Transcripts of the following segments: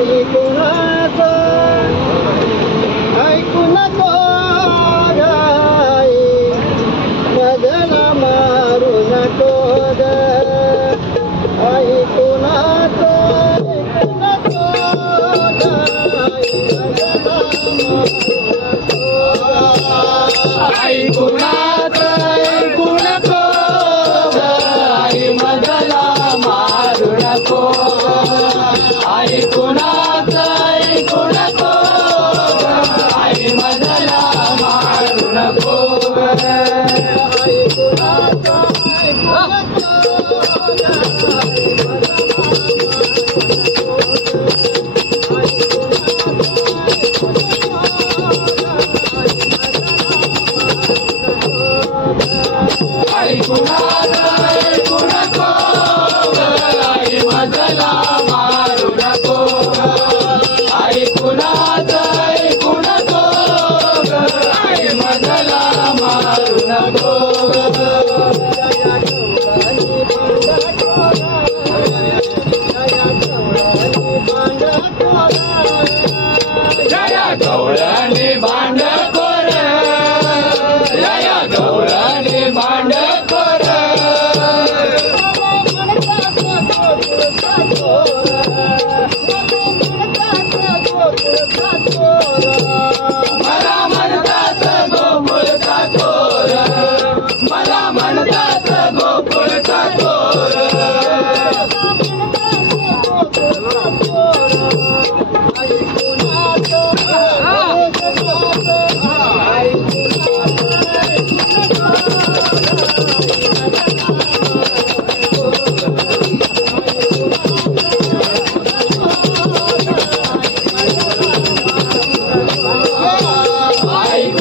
ऐकू नको गाई मजला मारू नको ग ऐकू नको ऐकू नको गाई मजला मारू नको ऐकू नको आई मजला मारू नको ऐकू नको आई मजला मारू नको ऐकू नको आई मजला मारू नको जया गवळणी भांडखोर जया गवळणी भांडखोर मला म्हणतात गोकुळचा चोर मला म्हणतात गोकुळचा चोर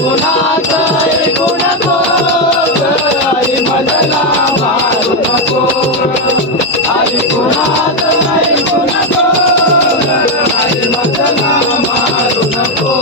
ऐकू नको आई मजला मारू नको ऐकू नको आई मजला मारू नको